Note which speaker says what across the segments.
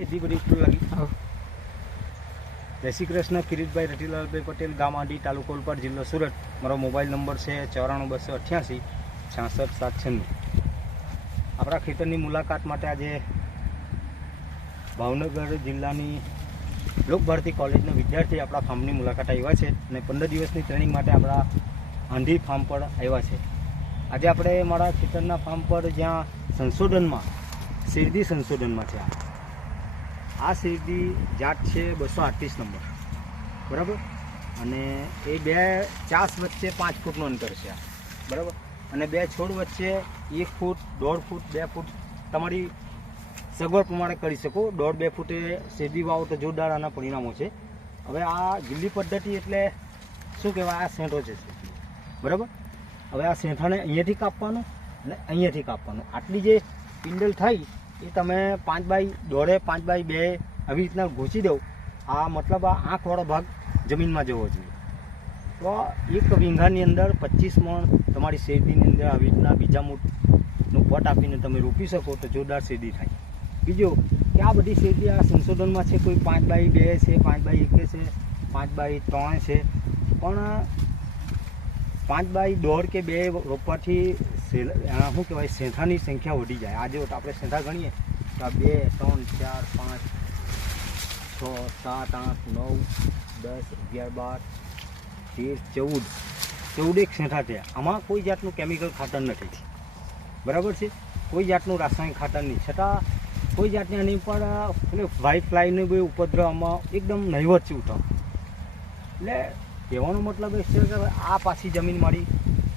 Speaker 1: હેદી બધી ફૂલ લાગી. જય શ્રી કૃષ્ણ કિરીટભાઈ રટીલાલભાઈ પટેલ ગામ આંડી તાલુકો ઓલપાડ જિલ્લો સુરત. મારો મોબાઈલ નંબર છે ચોરાણું બસો અઠ્યાસી છાસઠ સાત છન્નું. આપણા ખેતરની મુલાકાત માટે આજે ભાવનગર જિલ્લાની લોકભારતી કોલેજના વિદ્યાર્થી આપણા ફાર્મની મુલાકાત આવ્યા છે અને પંદર દિવસની ટ્રેનિંગ માટે આપણા આંધી ફાર્મ પર આવ્યા છે. આજે આપણે મારા ખેતરના ફાર્મ પર જ્યાં સંશોધનમાં શેરડી સંશોધનમાં છે આ આ સીધી જાત છે બસો આઠત્રીસ નંબર. બરાબર? અને એ બે ચાસ વચ્ચે પાંચ ફૂટનું અંતર છે બરાબર? અને બે છોડ વચ્ચે એક ફૂટ, દોઢ ફૂટ, બે ફૂટ તમારી સગવડ પ્રમાણે કરી શકો. દોઢ, બે ફૂટે શેરડી વાવો તો જોરદાર આના પરિણામો છે. હવે આ ગીલી પદ્ધતિ એટલે શું કહેવાય? આ સેંઠો છે બરાબર? હવે આ સેંઠાને અહીંયાથી કાપવાનું અને અહીંયાથી કાપવાનું. આટલી જે પિંડલ થઈ એ તમે પાંચ બાય દોઢે, પાંચ બાય બે આવી રીતના ઘૂસી દો. આ મતલબ આ આંખવાળો ભાગ જમીનમાં જવો જોઈએ. તો એક વીંઘાની અંદર પચીસ મણ તમારી શેરડીની અંદર આવી રીતના બીજા મૂળનું પટ આપીને તમે રોપી શકો તો જોરદાર શેરડી થાય. બીજું, કે આ બધી શેરડી આ સંશોધનમાં છે, કોઈ પાંચ બાય બે છે, પાંચ બાય એક છે, પાંચ બાય ત્રણ છે. પણ પાંચ બાય દોઢ કે બે રોપવાથી આ શું કહેવાય? સેંઠાની સંખ્યા વધી જાય. આજે આપણે સેંઠા ગણીએ તો બે, ત્રણ, ચાર, પાંચ, છ, સાત, આઠ, નવ, દસ, અગિયાર, બાર, તેર, ચૌદ. ચૌદેક સેંઠા થયા આમાં કોઈ જાતનું કેમિકલ ખાતર નથી. બરાબર છે? કોઈ જાતનું રાસાયણિક ખાતર નહીં. છતાં કોઈ જાતની આની પણ એટલે વ્હાઇટ ફ્લાયનું બી ઉપદ્રવ આમાં એકદમ નહીવત છે ઉઠાવ એટલે કહેવાનો મતલબ એ છે કે આ પાછી જમીન મારી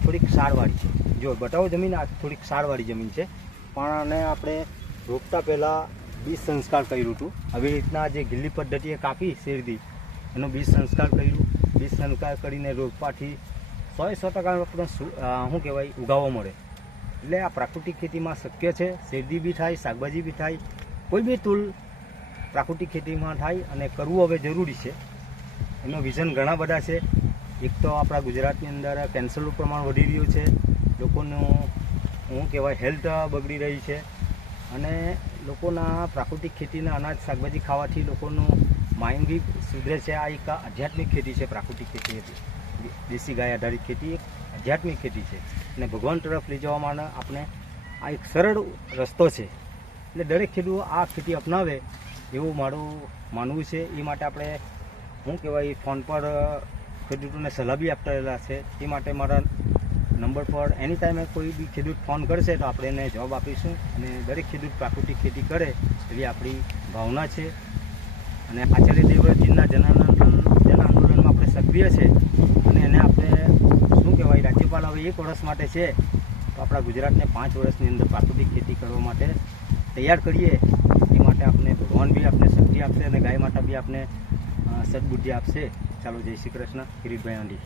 Speaker 1: થોડીક સારવાળી છે. જો બટાઉ જમીન, આ થોડીક સારવાળી જમીન છે. પણ આને આપણે રોપતા પહેલાં બીજ સંસ્કાર કર્યું હતું. આવી રીતના જે ગીલી પદ્ધતિએ કાપી શેરડી, એનો બીજ સંસ્કાર કર્યું. બીજ સંસ્કાર કરીને રોપવાથી સો સો ટકા આપણે શું કહેવાય, ઉગાવો મળે. એટલે આ પ્રાકૃતિક ખેતીમાં શક્ય છે. શેરડી બી થાય, શાકભાજી બી થાય, કોઈ બી તુલ પ્રાકૃતિક ખેતીમાં થાય અને કરવું હવે જરૂરી છે. એનો વિઝન ઘણા બધા છે. એક તો આપણા ગુજરાતની અંદર કેન્સરનું પ્રમાણ વધી રહ્યું છે. લોકોનું શું કહેવાય હેલ્થ બગડી રહી છે. અને લોકોના પ્રાકૃતિક ખેતીના અનાજ, શાકભાજી ખાવાથી લોકોનું માઇન્ડ બી સુધરે છે. આ એક આધ્યાત્મિક ખેતી છે, પ્રાકૃતિક ખેતી હતી દેશી ગાય આધારિત ખેતી એક આધ્યાત્મિક ખેતી છે. અને ભગવાન તરફ લઈ જવા માટે આપણે આ એક સરળ રસ્તો છે. એટલે દરેક ખેડૂત આ ખેતી અપનાવે એવું મારું માનવું છે. એ માટે આપણે શું કહેવાય, ફોન પર ખેડૂતોને સલાહ બી આપતા છે. એ માટે મારા નંબર પર એની ટાઈમે કોઈ બી ખેડૂત ફોન કરશે તો આપણે એને જવાબ આપીશું અને દરેક ખેડૂત પ્રાકૃતિક ખેતી કરે એવી આપણી ભાવના છે. અને આચાર્ય દેવવ્રતજીના જન જન આંદોલનમાં આપણે સક્રિય છે અને એને આપણે શું કહેવાય, રાજ્યપાલ હવે એક વર્ષ માટે છે. તો આપણા ગુજરાતને પાંચ વર્ષની અંદર પ્રાકૃતિક ખેતી કરવા માટે તૈયાર કરીએ. એ માટે આપણે ભગવાન બી આપણે શક્તિ આપશે અને ગાય માતા બી આપણે સદબુદ્ધિ આપશે. ચાલો. જય શ્રી કૃષ્ણ. કિરીટભાઈ આંડી.